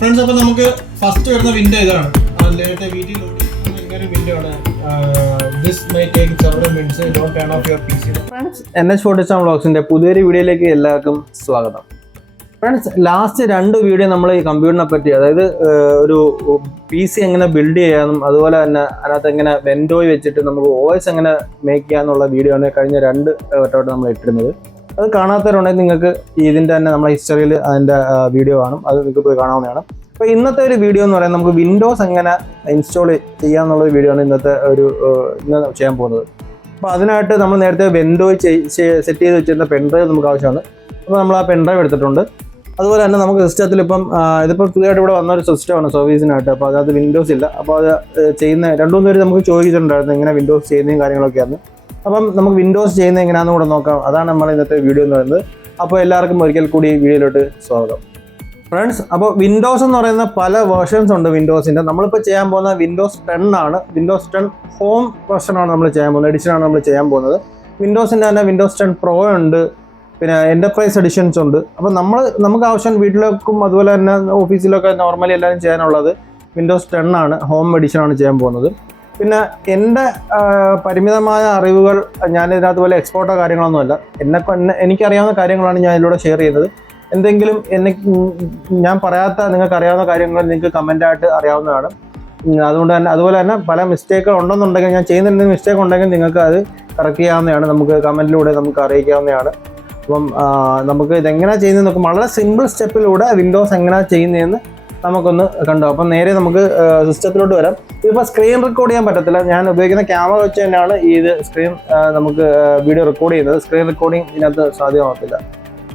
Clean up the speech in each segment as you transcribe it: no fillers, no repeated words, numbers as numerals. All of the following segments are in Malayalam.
ഫ്രണ്ട്സ്, അപ്പോൾ നമുക്ക് ഫസ്റ്റ് വരുന്ന വിൻഡോ ഇതാണ്. നേരത്തെ വീട്ടിൽ ഇങ്ങനെ വിൻഡോ ആണ്. This my take several minutes. Don't turn of your PC. Friends, NH47 വ്ളോഗ്സിന്റെ പുതിയൊരു വീഡിയോയിലേക്ക് എല്ലാവർക്കും സ്വാഗതം. ഫ്രണ്ട്സ്, ലാസ്റ്റ് 2 വീഡിയോ നമ്മൾ ഈ കമ്പ്യൂട്ടറിനെ പറ്റി, അതായത് ഒരു PC എങ്ങനെ ബിൽഡ് ചെയ്യാനും അതുപോലെ തന്നെ അതിനകത്ത് എങ്ങനെ വെൻഡോയ് വെച്ചിട്ട് നമുക്ക് OS എങ്ങനെ മേക്ക് ചെയ്യാന്നുള്ള വീഡിയോ ആണ് കഴിഞ്ഞ 2 വട്ടമായിട്ട് നമ്മൾ ഇട്ടിരുന്നത്. അത് കാണാത്തവരുണ്ടെങ്കിൽ നിങ്ങൾക്ക് ഇതിൻ്റെ തന്നെ നമ്മുടെ ഹിസ്റ്ററിയിൽ അതിൻ്റെ വീഡിയോ കാണും, അത് നിങ്ങൾക്ക് പോയി കാണാവുന്നതാണ്. അപ്പോൾ ഇന്നത്തെ ഒരു വീഡിയോ എന്ന് പറയുന്നത് നമുക്ക് വിൻഡോസ് എങ്ങനെ ഇൻസ്റ്റാൾ ചെയ്യാമെന്നുള്ളൊരു വീഡിയോ ആണ് ഇന്ന് ചെയ്യാൻ പോകുന്നത്. അപ്പോൾ അതിനായിട്ട് നമ്മൾ നേരത്തെ വെൻഡോയ് സെറ്റ് ചെയ്ത് വെച്ചിരുന്ന പെൻഡ്രൈവ് നമുക്ക് ആവശ്യമാണ്. അപ്പോൾ നമ്മൾ ആ പെൻഡ്രൈവ് എടുത്തിട്ടുണ്ട്. അതുപോലെ തന്നെ നമുക്ക് സിസ്റ്റത്തിൽ ഇതിപ്പോൾ പുതിയതായിട്ട് ഇവിടെ വന്നൊരു സിസ്റ്റമാണ് സർവീസിനായിട്ട്. അപ്പോൾ അതിനകത്ത് വിൻഡോസ് ഇല്ല. അപ്പോൾ അത് ചെയ്യുന്ന 2-3 പേര് നമുക്ക് ചോദിച്ചിട്ടുണ്ടായിരുന്നു എങ്ങനെ വിൻഡോസ് ചെയ്യുന്നതും കാര്യങ്ങളൊക്കെയാണ്. അപ്പം നമുക്ക് വിൻഡോസ് ചെയ്യുന്നത് എങ്ങനെയാണെന്ന് കൂടെ നോക്കാം. അതാണ് നമ്മൾ ഇന്നത്തെ വീഡിയോ എന്ന് പറയുന്നത്. അപ്പോൾ എല്ലാവർക്കും ഒരിക്കൽ കൂടി വീഡിയോയിലോട്ട് സ്വാഗതം. ഫ്രണ്ട്സ്, അപ്പോൾ വിൻഡോസ് എന്ന് പറയുന്ന പല വേർഷൻസ് ഉണ്ട് വിൻഡോസിൻ്റെ. നമ്മളിപ്പോൾ ചെയ്യാൻ പോകുന്ന വിൻഡോസ് 10 ആണ്. വിൻഡോസ് 10 ഹോം വെർഷനാണ് നമ്മൾ ചെയ്യാൻ പോകുന്നത്, എഡിഷനാണ് നമ്മൾ ചെയ്യാൻ പോകുന്നത്. വിൻഡോസിൻ്റെ തന്നെ വിൻഡോസ് 10 പ്രോ ഉണ്ട്, പിന്നെ എൻ്റർപ്രൈസ് എഡിഷൻസ് ഉണ്ട്. അപ്പോൾ നമുക്ക് ആവശ്യം വീട്ടിലേക്കും അതുപോലെ തന്നെ ഓഫീസിലൊക്കെ നോർമലി എല്ലാവരും ചെയ്യാനുള്ളത് വിൻഡോസ് 10 ആണ്, ഹോം എഡിഷനാണ് ചെയ്യാൻ പോകുന്നത്. പിന്നെ എൻ്റെ പരിമിതമായ അറിവുകൾ, ഞാനിതിനകത്ത് പോലെ എക്സ്പോർട്ടോ കാര്യങ്ങളൊന്നുമല്ല, എനിക്കറിയാവുന്ന കാര്യങ്ങളാണ് ഞാൻ ഇതിലൂടെ ഷെയർ ചെയ്യുന്നത്. എന്തെങ്കിലും ഞാൻ പറയാത്ത നിങ്ങൾക്ക് അറിയാവുന്ന കാര്യങ്ങൾ നിങ്ങൾക്ക് കമൻ്റായിട്ട് അറിയാവുന്നതാണ്. അതുപോലെ തന്നെ പല മിസ്റ്റേക്കുകൾ ഉണ്ടെന്നുണ്ടെങ്കിൽ, ഞാൻ ചെയ്യുന്ന എന്തെങ്കിലും മിസ്റ്റേക്ക് ഉണ്ടെങ്കിൽ നിങ്ങൾക്ക് അത് കറക്റ്റ് ചെയ്യാവുന്നതാണ്, നമുക്ക് കമൻറ്റിലൂടെ നമുക്ക് അറിയിക്കാവുന്നതാണ്. അപ്പം നമുക്ക് ഇതെങ്ങനെയാണ് ചെയ്യുന്നത് നോക്കും. വളരെ സിമ്പിൾ സ്റ്റെപ്പിലൂടെ വിൻഡോസ് എങ്ങനെയാണ് ചെയ്യുന്നതെന്ന് നമുക്കൊന്ന് കണ്ടു. അപ്പം നേരെ നമുക്ക് സിസ്റ്റത്തിലോട്ട് വരാം. ഇതിപ്പോൾ സ്ക്രീൻ റെക്കോർഡ് ചെയ്യാൻ പറ്റത്തില്ല. ഞാൻ ഉപയോഗിക്കുന്ന ക്യാമറ വെച്ച് തന്നെയാണ് സ്ക്രീൻ നമുക്ക് വീഡിയോ റെക്കോർഡ് ചെയ്യുന്നത്. സ്ക്രീൻ റെക്കോർഡിങ് ഇതിനകത്ത് സാധ്യമാകത്തില്ല.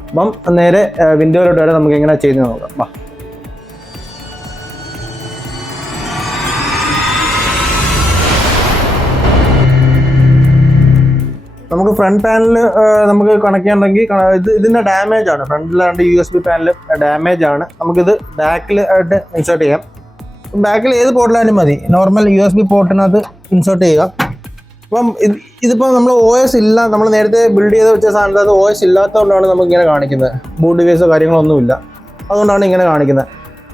അപ്പം നേരെ വിൻഡോയിലോട്ട് വരെ നമുക്ക് എങ്ങനെ ചെയ്യുന്നത് നോക്കാം. വാ. നമുക്ക് ഫ്രണ്ട് പാനൽ നമുക്ക് കണക്ട് ചെയ്യണമെങ്കിൽ ഇതിൻ്റെ ഡാമേജ് ആണ്. ഫ്രണ്ടിലാണ്ട് USB പാനൽ ഡാമേജ് ആണ്. നമുക്കിത് ബാക്കിലായിട്ട് ഇൻസേർട്ട് ചെയ്യാം. ബാക്കിൽ ഏത് പോർട്ടിലായാലും മതി, നോർമൽ USB പോർട്ടിനകത്ത് ഇൻസേർട്ട് ചെയ്യുക. അപ്പം ഇതിപ്പോൾ നമ്മൾ OS ഇല്ല, നമ്മൾ നേരത്തെ ബിൽഡ് ചെയ്ത് വെച്ച സാധനത്ത് OS ഇല്ലാത്തതുകൊണ്ടാണ് നമുക്ക് ഇങ്ങനെ കാണിക്കുന്നത്. ബൂട്ട് ഡിവൈസോ കാര്യങ്ങളൊന്നുമില്ല, അതുകൊണ്ടാണ് ഇങ്ങനെ കാണിക്കുന്നത്.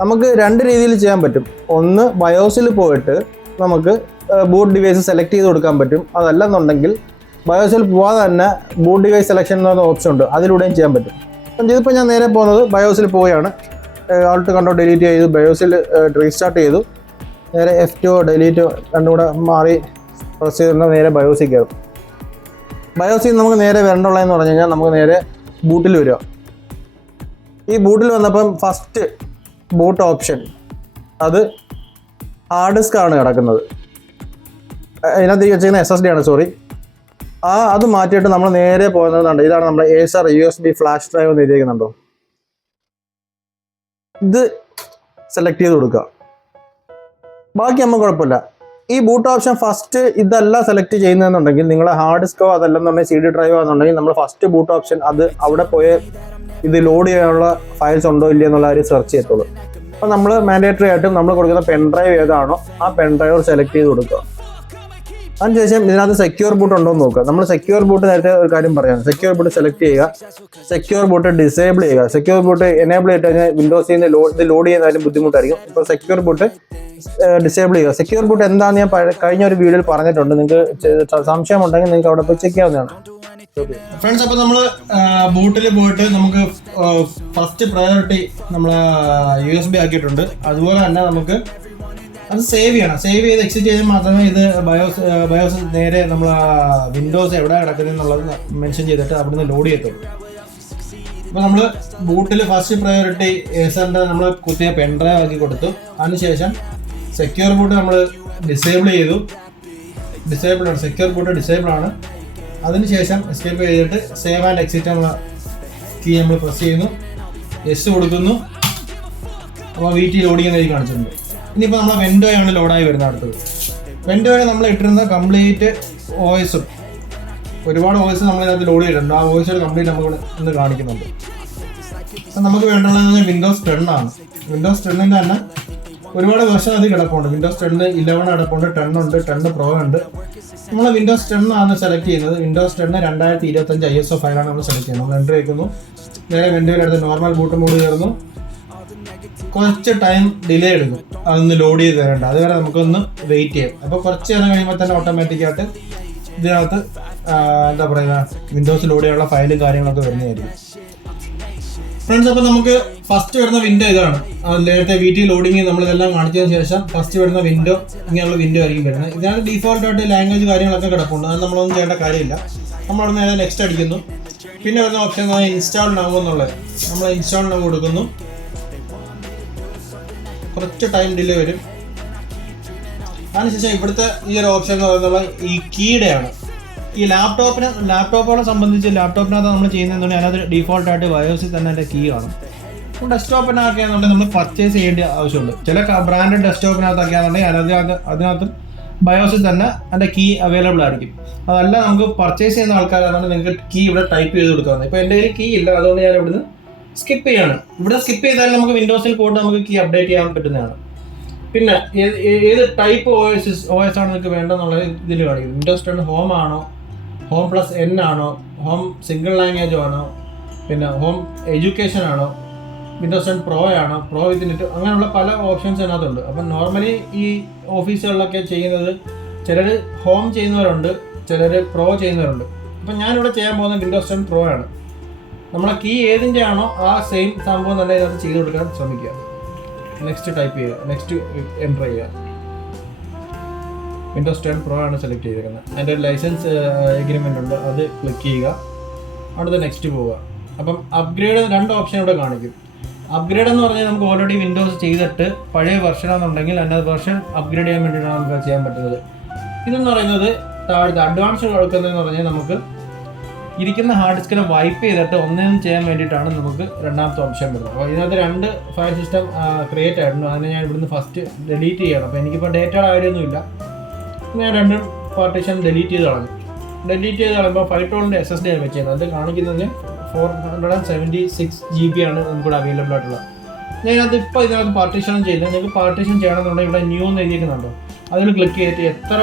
നമുക്ക് 2 രീതിയിൽ ചെയ്യാൻ പറ്റും. ഒന്ന്, ബയോസിൽ പോയിട്ട് നമുക്ക് ബൂട്ട് ഡിവൈസ് സെലക്ട് ചെയ്ത് കൊടുക്കാൻ പറ്റും. അതല്ലെന്നുണ്ടെങ്കിൽ ബയോസിൽ പോകാതെ തന്നെ ബൂട്ട് ഡിവൈസ് സെലക്ഷൻ എന്ന് പറയുന്ന ഓപ്ഷൻ ഉണ്ട്, അതിലൂടെയും ചെയ്യാൻ പറ്റും. അപ്പം ഇതിപ്പോൾ ഞാൻ നേരെ പോകുന്നത് ബയോസിൽ പോവുകയാണ്. ആൾട്ട് കണ്ടോ ഡിലീറ്റ് ചെയ്തു, ബയോസിൽ റീസ്റ്റാർട്ട് ചെയ്തു. നേരെ F2 ഡിലീറ്റ് രണ്ടും കൂടെ മാറി പ്രസ് ചെയ്തിട്ടുണ്ടെങ്കിൽ നേരെ ബയോസിൽ കയറും. ബയോസിൽ നമുക്ക് നേരെ വരണ്ടുള്ളതെന്ന് പറഞ്ഞു കഴിഞ്ഞാൽ നമുക്ക് നേരെ ബൂട്ടിൽ വരിക. ഈ ബൂട്ടിൽ വന്നപ്പം ഫസ്റ്റ് ബൂട്ട് ഓപ്ഷൻ അത് ഹാർഡ് ഡിസ്ക് ആണ് കിടക്കുന്നത്. ഇതിനകത്ത് വെച്ചിരിക്കുന്ന SSD ആണ്, സോറി. അത് മാറ്റിയിട്ട് നമ്മൾ നേരെ പോകുന്നതുണ്ട്. ഇതാണ് നമ്മുടെ Acer USB ഫ്ലാഷ് ഡ്രൈവ് എന്ന് എഴുതിയിരിക്കുന്നുണ്ടോ, ഇത് സെലക്ട് ചെയ്ത് കൊടുക്കുക. ബാക്കി നമുക്ക് കുഴപ്പമില്ല. ഈ ബൂട്ട് ഓപ്ഷൻ ഫസ്റ്റ് ഇതല്ല സെലക്ട് ചെയ്യുന്നതെന്നുണ്ടെങ്കിൽ, നിങ്ങളെ ഹാർഡ് ഡിസ്കോ അതല്ലെന്നുണ്ടെങ്കിൽ CD ഡ്രൈവോ എന്നുണ്ടെങ്കിൽ നമ്മൾ ഫസ്റ്റ് ബൂട്ട് ഓപ്ഷൻ അത് അവിടെ പോയി ഇത് ലോഡ് ചെയ്യാനുള്ള ഫയൽസ് ഉണ്ടോ ഇല്ലയോ എന്നുള്ള കാര്യം സെർച്ച് ചെയ്യത്തുള്ളൂ. അപ്പോൾ നമ്മൾ മാൻഡേറ്ററി ആയിട്ടും നമ്മൾ കൊടുക്കുന്ന പെൻഡ്രൈവ് ഏതാണോ ആ പെൻഡ്രൈവ് സെലക്ട് ചെയ്ത് കൊടുക്കുക. അതിനുശേഷം ഇതിനകത്ത് സെക്യൂർ ബൂട്ട് ഉണ്ടോ എന്ന് നോക്കുക. നമ്മൾ സെക്യൂർ ബൂട്ട് നേരത്തെ ഒരു കാര്യം പറയാം. സെക്യൂർ ബൂട്ട് സെലക്ട് ചെയ്യുക, സെക്യൂർ ബൂട്ട് ഡിസേബിൾ ചെയ്യുക. സെക്യൂർ ബൂട്ട് എനേബിൾ ചെയ്തിട്ട് കഴിഞ്ഞാൽ വിൻഡോസിൽ നിന്ന് ഇത് ലോഡ് ചെയ്യുന്നതിന് ബുദ്ധിമുട്ടായിരിക്കും. ഇപ്പോൾ സെക്യൂർ ബൂട്ട് ഡിസേബിൾ ചെയ്യുക. സെക്യൂർ ബൂട്ട് എന്താണെന്ന് ഞാൻ കഴിഞ്ഞ ഒരു വീഡിയോയിൽ പറഞ്ഞിട്ടുണ്ട്. നിങ്ങൾക്ക് സംശയം ഉണ്ടെങ്കിൽ നിങ്ങൾക്ക് അവിടെ പോയി ചെക്ക് ചെയ്യാവുന്നതാണ്. ഫ്രണ്ട്സ്, അപ്പോൾ നമ്മൾ ബൂട്ടിൽ പോയിട്ട് നമുക്ക് ഫസ്റ്റ് പ്രയോറിറ്റി നമ്മൾ USB ആക്കിയിട്ടുണ്ട്. അതുപോലെ തന്നെ നമുക്ക് അത് സേവ് ചെയ്യണം. സേവ് ചെയ്ത് എക്സിറ്റ് ചെയ്താൽ മാത്രമേ ഇത് ബയോസ് നേരെ നമ്മൾ വിൻഡോസ് എവിടെ കിടക്കുന്നത് എന്നുള്ളത് മെൻഷൻ ചെയ്തിട്ട് അവിടുന്ന് ലോഡ് ചെയ്യത്തുള്ളൂ. അപ്പോൾ നമ്മൾ ബൂട്ടിൽ ഫസ്റ്റ് പ്രയോറിറ്റി ഏസറിൻ്റെ നമ്മൾ കുത്തിയ പെൻഡ്രൈവ് ആക്കി കൊടുത്തു. അതിനുശേഷം സെക്യൂർ ബൂട്ട് നമ്മൾ ഡിസേബിൾ ചെയ്തു. ഡിസേബിളാണ്, സെക്യൂർ ബൂട്ട് ഡിസേബിൾ ആണ്. അതിനുശേഷം എസ്കേപ്പ് ചെയ്തിട്ട് സേവ് ആൻഡ് എക്സിറ്റ് എന്നുള്ള കീ നമ്മൾ പ്രസ് ചെയ്യുന്നു, യെസ് കൊടുക്കുന്നു. അപ്പോൾ VT ലോഡ് ചെയ്യുന്ന കാണിച്ചിട്ടുണ്ട്. ഇനിയിപ്പോൾ നമ്മളെ വെൻഡോയാണ് ലോഡായി വരുന്നത്. അടുത്തത് വെൻഡോയിൽ നമ്മൾ ഇട്ടിരുന്ന കംപ്ലീറ്റ് OSഉം ഒരുപാട് OS നമ്മളിതിനകത്ത് ലോഡ് ചെയ്തിട്ടുണ്ട്. ആ OS കംപ്ലീറ്റ് നമുക്ക് ഇന്ന് കാണിക്കുന്നുണ്ട്. അപ്പം നമുക്ക് വേണ്ടുള്ളത് വിൻഡോസ് 10 ആണ്. വിൻഡോസ് 10ൻ്റെ തന്നെ ഒരുപാട് വെർഷൻ അത് കിടപ്പുണ്ട്. വിൻഡോസ് 10 11 കിടപ്പുണ്ട്, 10 ഉണ്ട്, 10 പ്രോ ഉണ്ട്. നമ്മൾ വിൻഡോസ് 10 ആണ് സെലക്ട് ചെയ്യുന്നത്. വിൻഡോസ് 10 2025 ISO ഫയലാണ് നമ്മൾ സെലക്ട് ചെയ്യുന്നത്. നമ്മൾ എൻ്റർ വയ്ക്കുന്നു. നേരെ വെൻഡോയിലെടുത്ത് നോർമൽ ബൂട്ട് മോഡ് കയറുന്നു. കുറച്ച് ടൈം ഡിലേ എടുക്കും അതൊന്ന് ലോഡ് ചെയ്ത് തരേണ്ട, അതുവരെ നമുക്കൊന്ന് വെയിറ്റ് ചെയ്യാം. അപ്പോൾ കുറച്ച് നേരം കഴിയുമ്പോൾ തന്നെ ഓട്ടോമാറ്റിക്കായിട്ട് ഇതിനകത്ത് എന്താ പറയുക വിൻഡോസ് ലോഡ് ചെയ്യാനുള്ള ഫയലും കാര്യങ്ങളൊക്കെ വരുന്നതായിരിക്കും. ഫ്രണ്ട്സ്, അപ്പോൾ നമുക്ക് ഫസ്റ്റ് വരുന്ന വിൻഡോ ഇതാണ്. നേരത്തെ VT ലോഡിങ് നമ്മളിതെല്ലാം കാണിച്ചതിന് ശേഷം ഫസ്റ്റ് വരുന്ന വിൻഡോ ഇങ്ങനെയുള്ള വിൻഡോ ആയിരിക്കും വരുന്നത്. ഇതിനകത്ത് ഡീഫോൾട്ടായിട്ട് ലാംഗ്വേജ് കാര്യങ്ങളൊക്കെ കിടപ്പുണ്ട്, അത് നമ്മളൊന്നും ചെയ്യേണ്ട കാര്യമില്ല. നമ്മളവിടെ നേരെ നെക്സ്റ്റ് അടിക്കുന്നു. പിന്നെ വരുന്ന ഓപ്ഷൻ ഇൻസ്റ്റാൾ നൗ എന്നുള്ളത്, നമ്മൾ ഇൻസ്റ്റാൾ നൗ കൊടുക്കുന്നു. കുറച്ച് ടൈം ഡിലേ വരും. അതിനുശേഷം ഇവിടുത്തെ ഈ ഒരു ഓപ്ഷൻ എന്ന് പറയുന്നത് ഈ കീയുടെ ആണ്. ഈ ലാപ്ടോപ്പുകളെ സംബന്ധിച്ച് ലാപ്ടോപ്പിനകത്ത് നമ്മൾ ചെയ്യുന്നതെന്ന് അതിനകത്ത് ഡീഫോൾട്ടായിട്ട് ബയോസിൽ തന്നെ അതിൻ്റെ കീ കാണും. ഡെസ്ക്ടോപ്പിനൊക്കെ ആണെന്നുണ്ടെങ്കിൽ നമ്മൾ പർച്ചേസ് ചെയ്യേണ്ട ആവശ്യമുണ്ട്. ചില ബ്രാൻഡഡ് ഡെസ്ക്ടോപ്പിനകത്തൊക്കെ ആണെന്നുണ്ടെങ്കിൽ അതിനകത്ത് ബയോസിൽ തന്നെ അതിൻ്റെ കീ അവൈലബിൾ ആയിരിക്കും. അതല്ല നമുക്ക് പർച്ചേസ് ചെയ്യുന്ന ആൾക്കാരാണെന്നുണ്ടെങ്കിൽ നിങ്ങൾക്ക് കീ ഇവിടെ ടൈപ്പ് ചെയ്ത് കൊടുക്കാവുന്നത്. ഇപ്പോൾ എൻ്റെ കയ്യിൽ കീ ഇല്ല, അതുകൊണ്ട് ഞാൻ ഇവിടുന്ന് സ്കിപ്പ് ചെയ്യാണ്. ഇവിടെ സ്കിപ്പ് ചെയ്താൽ നമുക്ക് വിൻഡോസിൽ പോയിട്ട് നമുക്ക് കീ അപ്ഡേറ്റ് ചെയ്യാൻ പറ്റുന്നതാണ്. പിന്നെ ഏത് ടൈപ്പ് OS ആണ് നിങ്ങൾക്ക് വേണ്ടതെന്നുള്ളത് ഇതിൽ കാണിക്കും. വിൻഡോസ് 10 ഹോം ആണോ, ഹോം പ്ലസ് N ആണോ, ഹോം സിംഗിൾ ലാംഗ്വേജ് ആണോ, പിന്നെ ഹോം എഡ്യൂക്കേഷൻ ആണോ, വിൻഡോസ് 10 പ്രോ ആണോ, പ്രോ വിത്ത് നെറ്റ്, അങ്ങനെയുള്ള പല ഓപ്ഷൻസ് അതിനകത്തുണ്ട്. അപ്പം നോർമലി ഈ ഓഫീസുകളിലൊക്കെ ചെയ്യുന്നത് ചിലർ ഹോം ചെയ്യുന്നവരുണ്ട്, ചിലർ പ്രോ ചെയ്യുന്നവരുണ്ട്. അപ്പം ഞാനിവിടെ ചെയ്യാൻ പോകുന്ന വിൻഡോസ് 10 പ്രോ ആണ്. നമ്മളെ കീ ഏതിൻ്റെ ആണോ ആ സെയിം സംഭവം തന്നെ ഇതിനകത്ത് ചെയ്ത് കൊടുക്കാൻ ശ്രമിക്കുക. നെക്സ്റ്റ് ടൈപ്പ് ചെയ്യുക, നെക്സ്റ്റ് എൻ്റർ ചെയ്യുക. വിൻഡോസ് 10 പ്രോ ആണ് സെലക്ട് ചെയ്തിരിക്കുന്നത്. അതിൻ്റെ ഒരു ലൈസൻസ് എഗ്രിമെൻ്റ് ഉണ്ട്, അത് ക്ലിക്ക് ചെയ്യുക. അടുത്ത നെക്സ്റ്റ് പോവുക. അപ്പം അപ്ഗ്രേഡ് 2 ഓപ്ഷൻ ഇവിടെ കാണിക്കും. അപ്ഗ്രേഡ് എന്ന് പറഞ്ഞാൽ നമുക്ക് ഓൾറെഡി വിൻഡോസ് ചെയ്തിട്ട് പഴയ വെർഷൻ ആണെന്നുണ്ടെങ്കിൽ അതിൻ്റെ വെർഷൻ അപ്ഗ്രേഡ് ചെയ്യാൻ വേണ്ടിയിട്ടാണ് നമുക്ക് ചെയ്യാൻ പറ്റുന്നത്. ഇതെന്ന് പറയുന്നത് താഴത്തെ അഡ്വാൻസ് കൊടുക്കുന്നതെന്ന് പറഞ്ഞാൽ നമുക്ക് ഇരിക്കുന്ന ഹാർഡ് ഡിസ്കിനെ വൈപ്പ് ചെയ്തിട്ട് ഒന്നും ചെയ്യാൻ വേണ്ടിയിട്ടാണ് നമുക്ക് രണ്ടാമത്തെ ഓപ്ഷൻ വരുന്നത്. അപ്പോൾ ഇതിനകത്ത് 2 ഫയൽ സിസ്റ്റം ക്രിയേറ്റ് ആയിരുന്നു. അതിനെ ഞാൻ ഇവിടുന്ന് ഫസ്റ്റ് ഡിലീറ്റ് ചെയ്യണം. അപ്പോൾ എനിക്കിപ്പോൾ ഡേറ്റയുടെ കാര്യമൊന്നുമില്ല, ഞാൻ 2 പാർട്ടീഷൻ ഡിലീറ്റ് ചെയ്ത് കളഞ്ഞു. ഡിലീറ്റ് ചെയ്ത് കളയുമ്പോൾ 512 SSD ആണ് വെച്ചത്. അത് കാണിക്കുന്നതിന് 476 GB ആണ് നമുക്കിവിടെ അവൈലബിൾ ആയിട്ടുള്ളത്. ഞാൻ ഇതിനകത്ത് പാർട്ടീഷൻ ചെയ്യുന്നത്. നിങ്ങൾക്ക് പാർട്ടീഷൻ ചെയ്യണമെന്നുണ്ടെങ്കിൽ ഇവിടെ ന്യൂ എന്ന് എഴുതിയിട്ടുണ്ടോ, അതിൽ ക്ലിക്ക് ചെയ്തിട്ട് എത്ര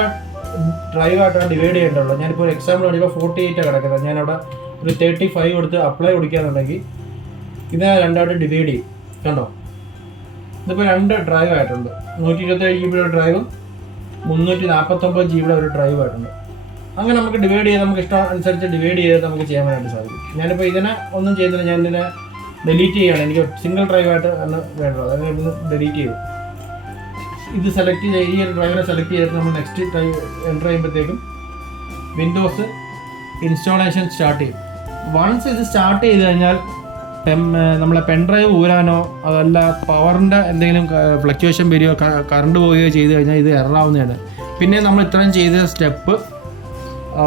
ഡ്രൈവായിട്ടാണ് ഡിവൈഡ് ചെയ്യേണ്ടതുള്ളൂ. ഞാനിപ്പോൾ ഒരു എക്സാമ്പിൾ കാണിക്കുമ്പോൾ 48 കിടക്കുന്നത്. ഞാനവിടെ ഒരു 35 കൊടുത്ത് അപ്ലൈ കൊടുക്കുകയാണെന്നുണ്ടെങ്കിൽ ഇതിനെ 2ആയിട്ട് ഡിവൈഡ് ചെയ്യും. കണ്ടോ, ഇതിപ്പോൾ 2 ഡ്രൈവ് ആയിട്ടുണ്ട്. 127 GB ഒരു ഡ്രൈവും 349 GB ഒരു ഡ്രൈവ് ആയിട്ടുണ്ട്. അങ്ങനെ നമുക്ക് ഡിവൈഡ് ചെയ്ത് നമുക്ക് ഇഷ്ടം അനുസരിച്ച് ഡിവൈഡ് ചെയ്ത് നമുക്ക് ചെയ്യാൻ വേണ്ടി സാധിക്കും. ഞാനിപ്പോൾ ഇതിനെ ഒന്നും ചെയ്യുന്നില്ല, ഞാൻ ഇതിനെ ഡിലീറ്റ് ചെയ്യുകയാണ്. എനിക്ക് സിംഗിൾ ഡ്രൈവായിട്ട് ആണ് വേണ്ടത്, അതിനെ ഇന്ന് ഡിലീറ്റ് ചെയ്യും. ഇത് സെലക്ട് ചെയ്ത് ഈ ഒരു ഡ്രൈവറെ സെലക്ട് ചെയ്തിട്ട് നമ്മൾ നെക്സ്റ്റ് എൻ്റർ ചെയ്യുമ്പോഴത്തേക്കും വിൻഡോസ് ഇൻസ്റ്റാളേഷൻ സ്റ്റാർട്ട് ചെയ്യും. വൺസ് ഇത് സ്റ്റാർട്ട് ചെയ്ത് കഴിഞ്ഞാൽ നമ്മളെ പെൻഡ്രൈവ് ഊരാനോ അതല്ല പവറിൻ്റെ എന്തെങ്കിലും ഫ്ലക്ച്വേഷൻ വരികയോ കറണ്ട് പോവുകയോ ചെയ്ത് കഴിഞ്ഞാൽ ഇത് എററാവുന്നതാണ്. പിന്നെ നമ്മൾ ഇത്രയും ചെയ്ത സ്റ്റെപ്പ്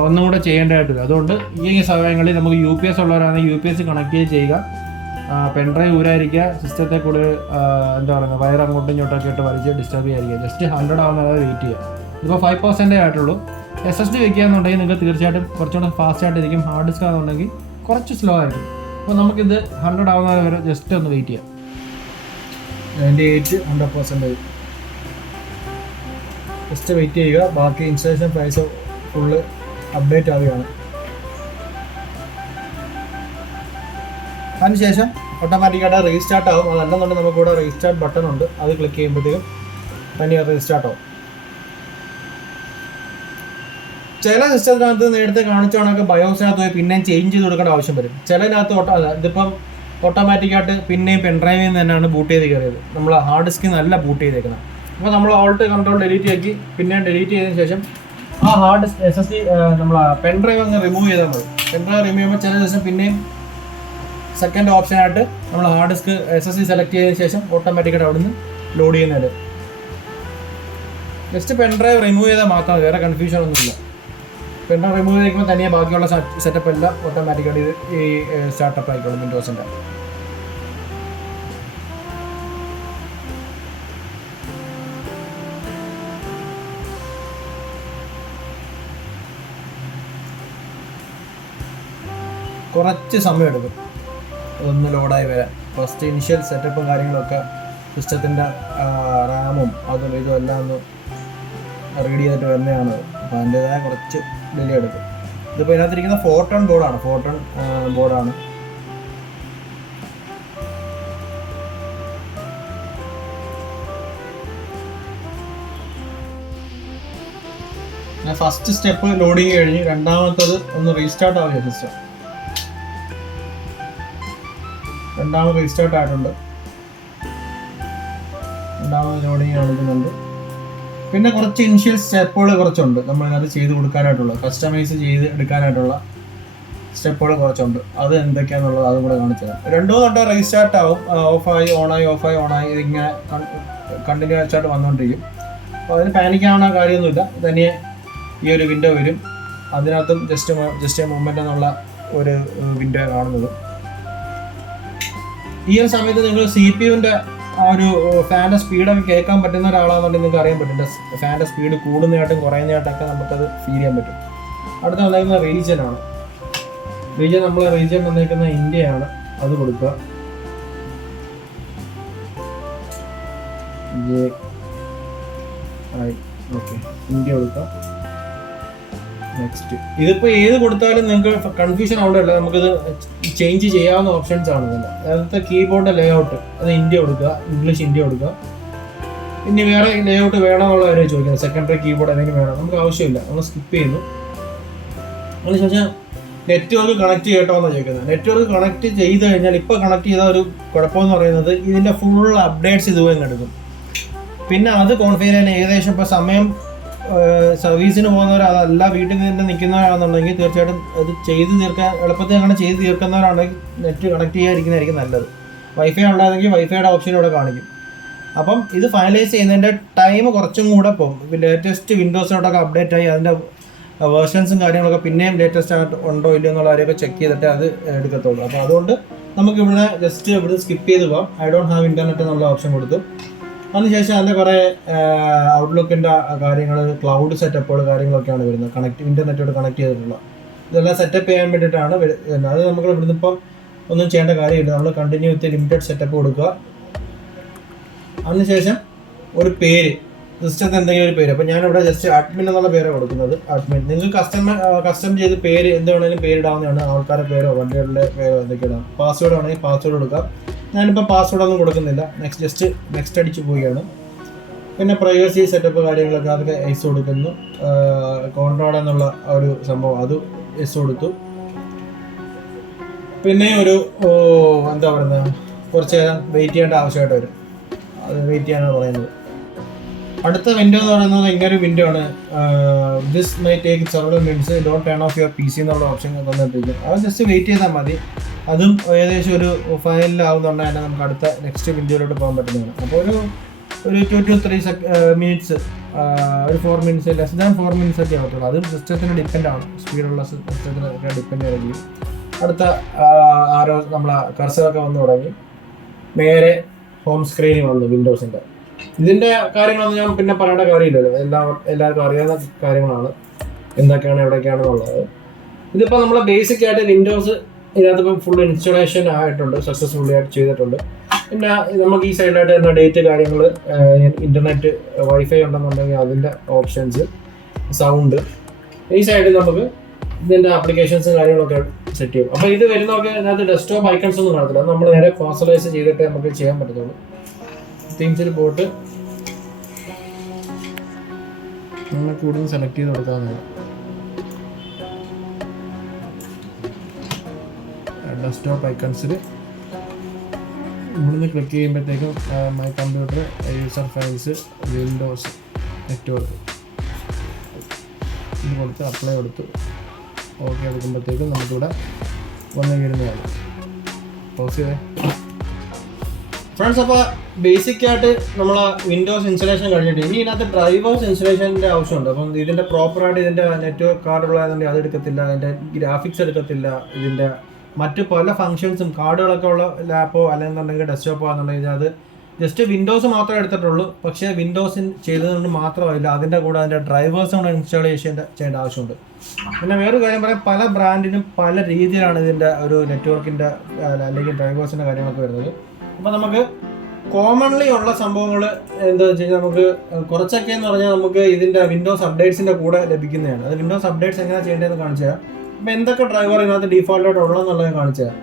ഒന്നും കൂടെ ചെയ്യേണ്ടതായിട്ടില്ല. അതുകൊണ്ട് ഈ സമയങ്ങളിൽ നമുക്ക് UPS ഉള്ളവരാണെങ്കിൽ UPS കണക്ട് ചെയ്യുക, പെൻഡ്രൈവ് ഊരായിരിക്കുക, സിസ്റ്റത്തെ കൂടെ എന്താ പറയുക വയർ അങ്ങോട്ടും ഇങ്ങോട്ടൊക്കെ ഇട്ട് വലിച്ച് ഡിസ്റ്റർബ് ചെയ്യാതിരിക്കുക. ജസ്റ്റ് 100 ആവുന്നത് വെയിറ്റ് ചെയ്യുക. ഇപ്പോൾ 5% ആയിട്ടുള്ളൂ. SSD വെക്കുകയെന്നുണ്ടെങ്കിൽ നിങ്ങൾക്ക് തീർച്ചയായിട്ടും കുറച്ചുകൂടെ ഫാസ്റ്റ് ആയിട്ടിരിക്കും. ഹാർഡ് ഡിസ്ക് ആണെന്നുണ്ടെങ്കിൽ കുറച്ച് സ്ലോ ആയിരിക്കും. അപ്പോൾ നമുക്കിത് 100 ആവുന്നത് വരെ ജസ്റ്റ് ഒന്ന് വെയിറ്റ് ചെയ്യാം. 98 100% ജസ്റ്റ് വെയിറ്റ് ചെയ്യുക. ബാക്കി ഇൻസ്റ്റലേഷൻ പ്രൈസ് ഫുള്ള് അപ്ഡേറ്റ് ആവുകയാണ്. അതിനുശേഷം ഓട്ടോമാറ്റിക്കായിട്ട് റീസ്റ്റാർട്ട് ആവും. അതല്ലെന്നുണ്ടെങ്കിൽ നമുക്കിവിടെ റീസ്റ്റാർട്ട് ബട്ടൺ ഉണ്ട്, അത് ക്ലിക്ക് ചെയ്യുമ്പോഴത്തേക്കും തനിയെ റീസ്റ്റാർട്ട് ആവും. ചില സിസ്റ്റത്തിനകത്ത് നേരത്തെ കാണിച്ചോണൊക്കെ ബയോസിനകത്ത് പോയി പിന്നെയും ചേഞ്ച് ചെയ്ത് കൊടുക്കേണ്ട ആവശ്യം വരും. ചിലതിനകത്ത് ഇതിപ്പം ഓട്ടോമാറ്റിക്കായിട്ട് പിന്നെയും പെൻഡ്രൈവിൽ നിന്ന് തന്നെയാണ് ബൂട്ട് ചെയ്ത് കയറിയത്. നമ്മൾ ഹാർഡ് ഡിസ്കിൽ നല്ല ബൂട്ട് ചെയ്തേക്കുന്നത്. അപ്പോൾ നമ്മൾ ഓൾട്ട് കൺട്രോൾ ഡിലീറ്റ് ആക്കി പിന്നെയും ഡിലീറ്റ് ചെയ്തതിന് ശേഷം ആ ഹാർഡ് SSD നമ്മൾ പെൻഡ്രൈവ് അങ്ങ് റിമൂവ് ചെയ്താൽ മതി. പെൻഡ്രൈവ് റിമൂവ് ചെയ്യുമ്പോൾ ചില ദിവസം പിന്നെയും സെക്കൻഡ് ഓപ്ഷനായിട്ട് നമ്മൾ ഹാർഡ് ഡിസ്ക് SSD സെലക്ട് ചെയ്തതിന് ശേഷം ഓട്ടോമാറ്റിക്കായിട്ട് അവിടെ നിന്ന് ലോഡ് ചെയ്യുന്നത്. ജസ്റ്റ് പെൻഡ്രൈവ് റിമൂവ് ചെയ്താൽ മാത്രം മതി, വേറെ കൺഫ്യൂഷൻ ഒന്നുമില്ല. പെൻഡ്രൈവ് റിമൂവ് ചെയ്തിരിക്കുമ്പോൾ തനിയെ ബാക്കിയുള്ള സെറ്റപ്പ് എല്ലാം ഓട്ടോമാറ്റിക്കായിട്ട് ഇത് ഈ സ്റ്റാർട്ടപ്പ് ആയിക്കോളും വിൻഡോസിൻ്റെ. കുറച്ച് സമയമെടുക്കും അതൊന്ന് ലോഡായി വരാൻ. ഫസ്റ്റ് ഇനിഷ്യൽ സെറ്റപ്പും കാര്യങ്ങളൊക്കെ സിസ്റ്റത്തിൻ്റെ റാമും അതും ഇതും എല്ലാം ഒന്ന് റീഡ് ചെയ്തിട്ട് വരുന്നതാണ്. അപ്പോൾ അതിൻ്റേതായ കുറച്ച് ഡിലേ എടുക്കും. ഇതിപ്പോൾ ഇതിനകത്തിരിക്കുന്ന ഫോട്ടോൺ ബോർഡാണ്. ഞാൻ ഫസ്റ്റ് സ്റ്റെപ്പ് ലോഡിങ് കഴിഞ്ഞ് രണ്ടാമത്തത് ഒന്ന് റീസ്റ്റാർട്ട് ആവുക സിസ്റ്റം. രണ്ടാമത് റീസ്റ്റാർട്ട് ആയിട്ടുണ്ട്. രണ്ടാമത് ലോഡിങ് കാണിക്കുന്നുണ്ട്. പിന്നെ കുറച്ച് ഇനിഷ്യൽ സ്റ്റെപ്പുകൾ കുറച്ചുണ്ട് നമ്മളിത് ചെയ്ത് കൊടുക്കാനായിട്ടുള്ള, കസ്റ്റമൈസ് ചെയ്ത് എടുക്കാനായിട്ടുള്ള സ്റ്റെപ്പുകൾ കുറച്ചുണ്ട്. അത് എന്തൊക്കെയാണെന്നുള്ളത് അതും കൂടെ കാണിച്ചു തരാം. 2 തൊട്ട് റീസ്റ്റാർട്ട് ആവും. ഓഫായി ഓണായി ഓഫായി ഓണായി ഇതിങ്ങനെ കണ്ടിന്യൂസ് ആയിട്ട് വന്നുകൊണ്ടിരിക്കും. അപ്പോൾ അതിന് പാനിക്കാവുന്ന കാര്യമൊന്നുമില്ല. തനിയെ ഈ ഒരു വിൻഡോ വരും. അതിനകത്തും ജസ്റ്റ് മൂവ്മെൻ്റ് എന്നുള്ള ഒരു വിൻഡോ കാണുന്നത്. ഈ ഒരു സമയത്ത് നിങ്ങൾ CPU-ൻ്റെ ആ ഒരു ഫാൻ്റെ സ്പീഡൊക്കെ കേൾക്കാൻ പറ്റുന്ന ഒരാളാണെന്നുണ്ടെങ്കിൽ നിങ്ങൾക്ക് അറിയാൻ പറ്റും. ഫാൻ്റെ സ്പീഡ് കൂടുന്നതായിട്ടും കുറയുന്നതായിട്ടൊക്കെ നമുക്കത് ഫീൽ ചെയ്യാൻ പറ്റും. അടുത്ത വന്നിരിക്കുന്ന റീജിയനാണ്. നമ്മളെ റീജിയൻ വന്നിരിക്കുന്ന ഇന്ത്യയാണ്. അത് കൊടുക്കുക. ഓക്കെ, ഇന്ത്യ കൊടുക്കുക. നെക്സ്റ്റ്. ഇതിപ്പോൾ ഏത് കൊടുത്താലും നിങ്ങൾക്ക് കൺഫ്യൂഷൻ ആവുന്നില്ല. നമുക്കിത് ചേഞ്ച് ചെയ്യാവുന്ന ഓപ്ഷൻസ് ആണ് ഇതിൻ്റെ. അതിനകത്ത് കീബോർഡ് ലേഔട്ട് അത് ഇന്ത്യ കൊടുക്കുക, ഇംഗ്ലീഷ് ഇന്ത്യ കൊടുക്കുക. ഇനി വേറെ ലേഔട്ട് വേണമെന്നുള്ള കാര്യം ചോദിക്കുന്നത്. സെക്കൻഡറി കീബോർഡ് എന്തെങ്കിലും വേണം, നമുക്ക് ആവശ്യമില്ല, നമ്മൾ സ്കിപ്പ് ചെയ്യുന്നു. അതിനുശേഷം നെറ്റ്വർക്ക് കണക്ട് ചെയ്യട്ടോ എന്നാണ് ചോദിക്കുന്നത്. നെറ്റ്വർക്ക് കണക്ട് ചെയ്ത് കഴിഞ്ഞാൽ ഇപ്പോൾ കണക്ട് ചെയ്ത ഒരു കുഴപ്പമെന്ന് പറയുന്നത് ഇതിൻ്റെ ഫുൾ അപ്ഡേറ്റ്സ് ഇതുവരെ എടുക്കും. പിന്നെ അത് കോൺഫിഗർ ചെയ്യാൻ ഏകദേശം ഇപ്പോൾ സമയം സർവീസിന് പോകുന്നവർ, അതല്ല വീട്ടിൽ നിന്ന് നിൽക്കുന്നവരാണെന്നുണ്ടെങ്കിൽ തീർച്ചയായിട്ടും അത് ചെയ്ത് തീർക്കാൻ എളുപ്പത്തിൽ അങ്ങനെ ചെയ്ത് തീർക്കുന്നവരാണെങ്കിൽ നെറ്റ് കണക്ട് ചെയ്യാതിരിക്കുന്നതായിരിക്കും നല്ലത്. വൈഫൈ ഉണ്ടായിരുന്നെങ്കിൽ വൈഫൈയുടെ ഓപ്ഷൻ ഇവിടെ കാണിക്കും. അപ്പം ഇത് ഫൈനലൈസ് ചെയ്യുന്നതിൻ്റെ ടൈം കുറച്ചും കൂടെ പോകും. ലേറ്റസ്റ്റ് വിൻഡോസിലോട്ടൊക്കെ അപ്ഡേറ്റ് ആയി അതിൻ്റെ വേർഷൻസും കാര്യങ്ങളൊക്കെ പിന്നെയും ലേറ്റസ്റ്റ് ആയിട്ട് ഉണ്ടോ ഇല്ലയോ എന്നുള്ള കാര്യമൊക്കെ ചെക്ക് ചെയ്തിട്ട് അത് എടുക്കത്തുള്ളൂ. അപ്പോൾ അതുകൊണ്ട് നമുക്ക് ഇവിടെ ജസ്റ്റ് ഇവിടെ സ്കിപ്പ് ചെയ്ത് പോകാം. ഐ ഡോണ്ട് ഹാവ് ഇൻ്റർനെറ്റ് എന്നുള്ള ഓപ്ഷൻ കൊടുത്തു. അതിനുശേഷം അതിൻ്റെ കുറേ ഔട്ട്ലുക്കിൻ്റെ കാര്യങ്ങൾ, ക്ലൗഡ് സെറ്റപ്പുകൾ കാര്യങ്ങളൊക്കെയാണ് വരുന്നത്. ഇൻ്റർനെറ്റോട് കണക്ട് ചെയ്തിട്ടുള്ള ഇതെല്ലാം സെറ്റപ്പ് ചെയ്യാൻ വേണ്ടിയിട്ടാണ് വരുന്നത്. അത് നമുക്ക് ഇവിടുന്ന് ഇപ്പം ഒന്നും ചെയ്യേണ്ട കാര്യമില്ല. നമ്മൾ കണ്ടിന്യൂ വിത്ത് ലിമിറ്റഡ് സെറ്റപ്പ് കൊടുക്കുക. അതിനുശേഷം ഒരു പേര്, സിസ്റ്റത്തിന് എന്തെങ്കിലും ഒരു പേര്. അപ്പോൾ ഞാനിവിടെ ജസ്റ്റ് അഡ്മിൻ എന്നുള്ള പേരാണ് കൊടുക്കുന്നത്. അഡ്മിൻ. നിങ്ങൾക്ക് കസ്റ്റം ചെയ്ത് പേര് എന്ത് വേണമെങ്കിലും പേരിടാവുന്നതാണ്. ആൾക്കാരുടെ പേരോ വണ്ടികളുടെ പേരോ എന്തൊക്കെ ഇടാം. പാസ്വേഡ് ആണെങ്കിൽ പാസ്വേഡ് കൊടുക്കാം. ഞാനിപ്പോൾ പാസ്വേഡൊന്നും കൊടുക്കുന്നില്ല. നെക്സ്റ്റ് അടിച്ച് പോവുകയാണ്. പിന്നെ പ്രൈവസി സെറ്റപ്പ് കാര്യങ്ങളൊക്കെ അതൊക്കെ എസ് കൊടുക്കുന്നു. കോൺട്രോൾ എന്നുള്ള ഒരു സംഭവം അത് എസ് കൊടുത്തു. പിന്നെ ഒരു എന്താ പറയുന്നത്, കുറച്ച് നേരം വെയിറ്റ് ചെയ്യേണ്ട ആവശ്യമായിട്ട് വരും. അത് വെയിറ്റ് ചെയ്യാനാണ് പറയുന്നത്. അടുത്ത വിൻഡോ എന്ന് പറയുന്നത് ഇങ്ങനൊരു വിൻഡോ ആണ്. This my take several minutes, don't turn of your PC എന്നുള്ള ഓപ്ഷൻ തന്നിട്ടിരിക്കും. അത് ജസ്റ്റ് വെയിറ്റ് ചെയ്താൽ മതി. അതും ഏകദേശം ഒരു ഫൈനലാവുന്നുണ്ട് തന്നെ നമുക്ക് അടുത്ത നെക്സ്റ്റ് വിൻഡോയിലോട്ട് പോകാൻ പറ്റുന്നതാണ്. അപ്പോൾ ഒരു 2 to 3 മിനിറ്റ്സ്, ഒരു 4 മിനിറ്റ്സ്, ലെസ് ദാൻ 4 മിനിറ്റ്സ് ഒക്കെ ആവത്തുള്ളൂ. അതും സിസ്റ്റത്തിന് ഡിപ്പെൻഡാണ്. സ്പീഡുള്ള സിസ്റ്റത്തിനൊക്കെ ഡിപ്പെൻഡ് ആയിരിക്കും. അടുത്ത ആരോ നമ്മളെ കർസറൊക്കെ വന്ന് തുടങ്ങി. നേരെ ഹോം സ്ക്രീനിൽ വന്നു വിൻഡോസിൻ്റെ. ഇതിൻ്റെ കാര്യങ്ങളൊന്നും ഞാൻ പിന്നെ പറയേണ്ട കാര്യമില്ലല്ലോ, എല്ലാവർക്കും അറിയാവുന്ന കാര്യങ്ങളാണ് എന്തൊക്കെയാണ് എവിടെയൊക്കെയാണെന്നുള്ളത്. ഇതിപ്പോൾ നമ്മൾ ബേസിക് ആയിട്ട് വിൻഡോസ് ഇതിനകത്ത് ഇപ്പം ഫുൾ ഇൻസ്റ്റലേഷൻ ആയിട്ടുണ്ട്, സക്സസ്ഫുള്ളി ആയിട്ട് ചെയ്തിട്ടുണ്ട്. പിന്നെ നമുക്ക് ഈ സൈഡിലായിട്ട് തന്നെ ഡേറ്റ് കാര്യങ്ങൾ, ഇൻ്റർനെറ്റ് വൈഫൈ ഉണ്ടെന്നുണ്ടെങ്കിൽ അതിൻ്റെ ഓപ്ഷൻസ്, സൗണ്ട്. ഈ സൈഡിൽ നമുക്ക് ഇതിൻ്റെ ആപ്ലിക്കേഷൻസും കാര്യങ്ങളൊക്കെ സെറ്റ് ചെയ്യും. അപ്പോൾ ഇത് വരുന്നതൊക്കെ അതിനകത്ത് ഡെസ്ക്ടോപ്പ് ഐക്കൺസ് ഒന്നും കാണത്തില്ല. നമ്മൾ നേരെ പേഴ്സണലൈസ് ചെയ്തിട്ട് നമുക്ക് ചെയ്യാൻ പറ്റത്തുള്ളൂ. തീംസിൽ പോയിട്ട് നമ്മൾ കൂടുതൽ സെലക്ട് ചെയ്ത് കൊടുക്കാവുന്നതാണ്. ഡെസ്ക്ടോപ്പ് ഐക്കൺസിൽ ഇവിടുന്ന് ക്ലിക്ക് ചെയ്യുമ്പോഴത്തേക്കും my computer, user files, Windows, network ഇത് കൊടുത്ത് അപ്ലൈ കൊടുത്ത് ഓക്കെ കൊടുക്കുമ്പോഴത്തേക്കും നമുക്കിവിടെ വന്നു കയറുന്നതാണ്. പോസ് ചെയ്തേ ഫ്രണ്ട്സ്. അപ്പോൾ ബേസിക് ആയിട്ട് നമ്മൾ വിൻഡോസ് ഇൻസ്റ്റലേഷൻ കഴിഞ്ഞിട്ട് ഇനി ഇതിനകത്ത് ഡ്രൈവേഴ്സ് ഇൻസ്റ്റലേഷൻ്റെ ആവശ്യമുണ്ട്. അപ്പം ഇതിൻ്റെ പ്രോപ്പറായിട്ട് ഇതിൻ്റെ നെറ്റ്വർക്ക് കാർഡുള്ളതായതുകൊണ്ട് അത് എടുക്കത്തില്ല, ഇതിൻ്റെ ഗ്രാഫിക്സ് എടുക്കത്തില്ല, ഇതിൻ്റെ മറ്റ് പല ഫങ്ഷൻസും കാർഡുകളൊക്കെ ഉള്ള ലാപ്പോ അല്ലെന്നുണ്ടെങ്കിൽ ഡെസ്ക്ടോപ്പോ ആണെന്നുണ്ടെങ്കിൽ അത് ജസ്റ്റ് വിൻഡോസ് മാത്രമേ എടുത്തിട്ടുള്ളൂ. പക്ഷേ വിൻഡോസ് ചെയ്തതുകൊണ്ട് മാത്രമല്ല, അതിൻ്റെ കൂടെ അതിൻ്റെ ഡ്രൈവേഴ്സും കൂടെ ഇൻസ്റ്റാളേഷൻ ചെയ്യേണ്ട ആവശ്യമുണ്ട്. പിന്നെ വേറൊരു കാര്യം പറയാം, പല ബ്രാൻഡിനും പല രീതിയിലാണ് ഇതിൻ്റെ ഒരു നെറ്റ്വർക്കിൻ്റെ അല്ലെങ്കിൽ ഡ്രൈവേഴ്സിൻ്റെ കാര്യങ്ങളൊക്കെ വരുന്നത്. അപ്പോൾ നമുക്ക് കോമൺലി ഉള്ള സംഭവങ്ങൾ എന്താ വെച്ച് കഴിഞ്ഞാൽ നമുക്ക് കുറച്ചൊക്കെ എന്ന് പറഞ്ഞാൽ നമുക്ക് ഇതിൻ്റെ വിൻഡോസ് അപ്ഡേറ്റ്സിൻ്റെ കൂടെ ലഭിക്കുന്നതാണ്. അത് വിൻഡോസ് അപ്ഡേറ്റ്സ് എങ്ങനെയാണ് ചെയ്യേണ്ടതെന്ന് കാണിച്ചു തരാം. അപ്പോൾ എന്തൊക്കെ ഡ്രൈവർ ഇതിനകത്ത് ഡീഫോൾട്ടായിട്ട് ഉള്ളതെന്നുള്ളത് കാണിച്ചു തരാം.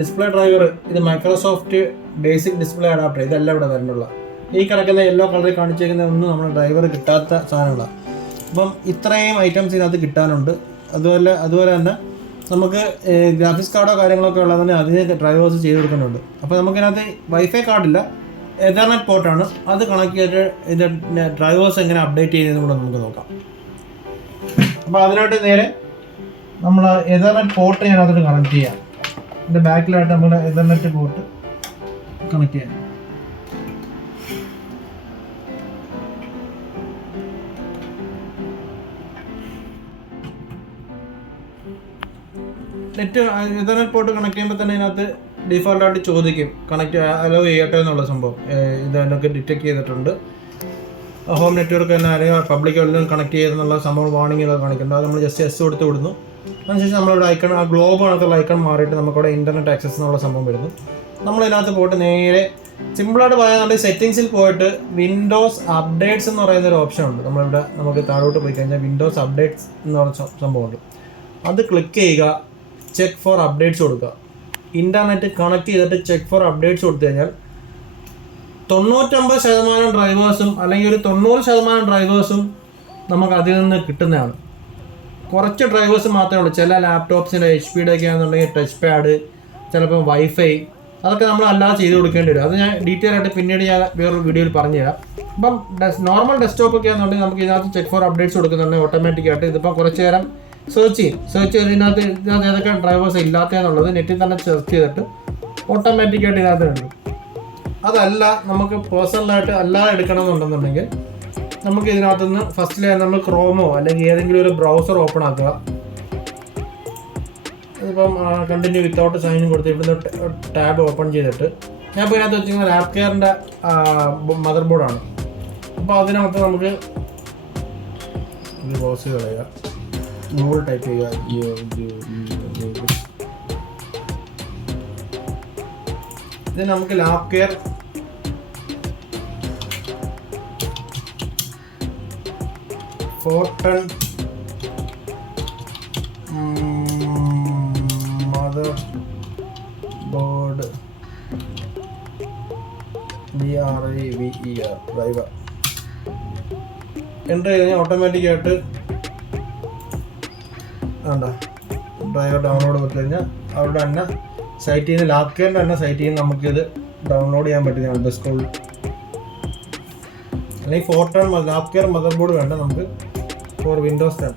ഡിസ്പ്ലേ ഡ്രൈവർ, ഇത് മൈക്രോസോഫ്റ്റ് ബേസിക് ഡിസ്പ്ലേ അഡാപ്റ്റർ, ഇതെല്ലാം ഇവിടെ വരണ്ടുള്ള. ഈ കിടക്കുന്ന യെല്ലോ കളറിൽ കാണിച്ചിരിക്കുന്ന ഒന്നും നമ്മുടെ ഡ്രൈവർ കിട്ടാത്ത സാധനങ്ങളാണ്. അപ്പം ഇത്രയും ഐറ്റംസ് ഇതിനകത്ത് കിട്ടാനുണ്ട്. അതുപോലെ തന്നെ നമുക്ക് ഗ്രാഫിക്സ് കാർഡോ കാര്യങ്ങളൊക്കെ ഉള്ളതിന് അതിന് ഡ്രൈവേഴ്സ് ചെയ്ത് കൊടുക്കുന്നുണ്ട്. അപ്പോൾ നമുക്കിതിനകത്ത് വൈഫൈ കാർഡില്ല, എതർനെറ്റ് പോർട്ടാണ്. അത് കണക്ട് ചെയ്തിട്ട് ഇതിൻ്റെ ഡ്രൈവേഴ്സ് എങ്ങനെ അപ്ഡേറ്റ് ചെയ്യുന്നതെന്ന് കൂടെ നമുക്ക് നോക്കാം. അപ്പോൾ അതിനായിട്ട് നേരെ നമ്മൾ എതർനെറ്റ് പോർട്ട് ഞാനതിന് കണക്ട് ചെയ്യാം. ഇതിൻ്റെ ബാക്കിലായിട്ട് നമ്മൾ എതർനെറ്റ് പോർട്ട് കണക്ട് ചെയ്യാം. എതർനെറ്റ് പോർട്ട് കണക്ട് ചെയ്യുമ്പോൾ തന്നെ ഇതിനകത്ത് ഡിഫോൾട്ടായിട്ട് ചോദിക്കും കണക്ട് അലോ ചെയ്യട്ടെ എന്നുള്ള സംഭവം. ഇതൊക്കെ ഡിറ്റക്ട് ചെയ്തിട്ടുണ്ട്. ഹോം നെറ്റ്വർക്ക് തന്നെ അല്ലെങ്കിൽ പബ്ലിക് എല്ലാം കണക്ട് ചെയ്തെന്നുള്ള സംഭവം വാർണിംഗ് കാണിക്കുന്നുണ്ട്. അത് നമ്മൾ ജസ്റ്റ് എസ് കൊടുത്ത് വിടുന്നു. അതിനുശേഷം നമ്മളിവിടെ ഐക്കൺ, ആ ഗ്ലോബ് കണക്കുള്ള ഐക്കൺ മാറിയിട്ട് നമുക്കവിടെ ഇൻ്റർനെറ്റ് ആക്സസ് എന്നുള്ള സംഭവം വരുന്നു. നമ്മളിതിനകത്ത് പോയിട്ട് നേരെ സിമ്പിളായിട്ട് പറയാനുണ്ടെങ്കിൽ സെറ്റിങ്സിൽ പോയിട്ട് വിൻഡോസ് അപ്ഡേറ്റ്സ് എന്ന് പറയുന്നൊരു ഓപ്ഷൻ ഉണ്ട്. നമ്മളിവിടെ നമുക്ക് താഴോട്ട് പോയി കഴിഞ്ഞാൽ വിൻഡോസ് അപ്ഡേറ്റ്സ് എന്ന് പറഞ്ഞ സംഭവമുണ്ട്. അത് ക്ലിക്ക് ചെയ്യുക, ചെക്ക് ഫോർ അപ്ഡേറ്റ്സ് കൊടുക്കുക. ഇൻ്റർനെറ്റ് കണക്ട് ചെയ്തിട്ട് ചെക്ക് ഫോർ അപ്ഡേറ്റ്സ് കൊടുത്തു കഴിഞ്ഞാൽ 99% ഡ്രൈവേഴ്സും അല്ലെങ്കിൽ ഒരു 90% ഡ്രൈവേഴ്സും നമുക്ക് അതിൽ നിന്ന് കിട്ടുന്നതാണ്. കുറച്ച് ഡ്രൈവേഴ്സ് മാത്രമേ ഉള്ളൂ. ചില ലാപ്ടോപ്സിൻ്റെ HP ഒക്കെ ആണെന്നുണ്ടെങ്കിൽ ടച്ച് പാഡ്, ചിലപ്പോൾ വൈഫൈ, അതൊക്കെ നമ്മൾ അല്ലാതെ ചെയ്ത് കൊടുക്കേണ്ടി വരും. അത് ഞാൻ ഡീറ്റെയിൽ ആയിട്ട് പിന്നീട് ഞാൻ വേറൊരു വീഡിയോയിൽ പറഞ്ഞു തരാം. അപ്പം നോർമൽ ഡെസ്ക്ടോപ്പ് ഒക്കെ ആണെന്നുണ്ടെങ്കിൽ നമുക്ക് ഇതിനകത്ത് ചെക്ക് ഫോർ അപ്ഡേറ്റ്സ് കൊടുക്കുന്നുണ്ട് ഓട്ടോമാറ്റിക്കായിട്ട്. ഇതിപ്പോൾ കുറച്ച് നേരം സെർച്ച് ചെയ്ത് ഇതിനകത്ത് ഏതൊക്കെ ഡ്രൈവേഴ്സ് ഇല്ലാത്തതെന്നുള്ളത് നെറ്റിൽ തന്നെ സെർച്ച് ചെയ്തിട്ട് ഓട്ടോമാറ്റിക്കായിട്ട് ഇതിനകത്ത് ഉണ്ട്. അതല്ല നമുക്ക് പേഴ്സണലായിട്ട് അല്ലാതെ എടുക്കണമെന്നുണ്ടെന്നുണ്ടെങ്കിൽ നമുക്ക് ഇതിനകത്തുനിന്ന് ഫസ്റ്റിൽ നമ്മൾ ക്രോമോ അല്ലെങ്കിൽ ഏതെങ്കിലും ഒരു ബ്രൗസർ ഓപ്പൺ ആക്കുക. ഇതിപ്പം കണ്ടിന്യൂ വിത്തൗട്ട് സൈൻ കൊടുത്ത് ഇവിടുന്ന് ടാബ് ഓപ്പൺ ചെയ്തിട്ട് ഞാൻ ഇപ്പോൾ ഇതിനകത്ത് വെച്ചിരിക്കുന്നത് ലാപ് കെയറിൻ്റെ മദർ ബോർഡാണ്. അപ്പോൾ അതിനകത്ത് നമുക്ക് ബ്രൗസ് കളയുക, ഗൂഗിൾ ടൈപ്പ് ചെയ്യുക. ഇത് നമുക്ക് ലാപ് കെയർ ഫോർട്ടൺ motherboard DRIVER driver enter ചെയ്ത് കഴിഞ്ഞാൽ ഓട്ടോമാറ്റിക്കായിട്ട് വേണ്ട ഡ്രൈവർ ഡൗൺലോഡ് കൊടുത്തു കഴിഞ്ഞാൽ അവിടെ തന്നെ സൈറ്റിൽ നിന്ന് ലാപ് കെയറിൻ്റെ തന്നെ സൈറ്റിൽ നിന്ന് നമുക്കിത് ഡൗൺലോഡ് ചെയ്യാൻ പറ്റുന്നതാണ്. ഡെസ്ക്ടോപ്പിൽ അല്ലെങ്കിൽ ഫോർട്ടൺ ലാപ് കെയർ മദർ ബോർഡ് വേണ്ട നമുക്ക് for windows 10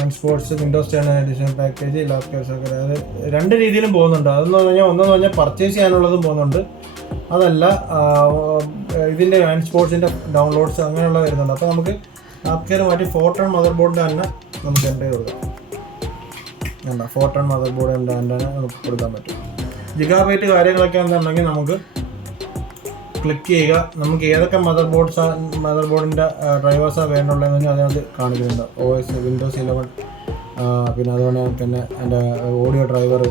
and supports windows 10 edition package lap care ഒക്കെ. അതായത് രണ്ട് രീതിയിലും പോകുന്നുണ്ട്. ഒന്നെന്ന് പറഞ്ഞാൽ പർച്ചേസ് ചെയ്യാനുള്ളതും പോകുന്നുണ്ട്. അതല്ല ഇതിൻ്റെ ആൻഡ് സ്പോർട്സിൻ്റെ ഡൗൺലോഡ്സ് അങ്ങനെയുള്ള വരുന്നുണ്ട്. അപ്പോൾ നമുക്ക് ലാപ് കെയർ മാറ്റി ഫോർട്ടൺ മദർ ബോർഡിൻ്റെ തന്നെ നമുക്ക് എൻ്റർ ചെയ്ത് കൊടുക്കാം. വേണ്ട ഫോർട്ടൺ മദർ ബോർഡിൻ്റെ തന്നെ നമുക്ക് കൊടുക്കാൻ പറ്റും. ജിഗാബൈറ്റ് കാര്യങ്ങളൊക്കെ എന്നുണ്ടെങ്കിൽ നമുക്ക് ക്ലിക്ക് ചെയ്യുക. നമുക്ക് ഏതൊക്കെ മദർ ബോർഡിൻ്റെ ഡ്രൈവേഴ്സാണ് വേണ്ടുള്ളതെന്ന് പറഞ്ഞാൽ അതിനകത്ത് കാണിക്കുന്നുണ്ട്. OS Windows 11, പിന്നെ അതുപോലെ തന്നെ എൻ്റെ ഓഡിയോ ഡ്രൈവർ,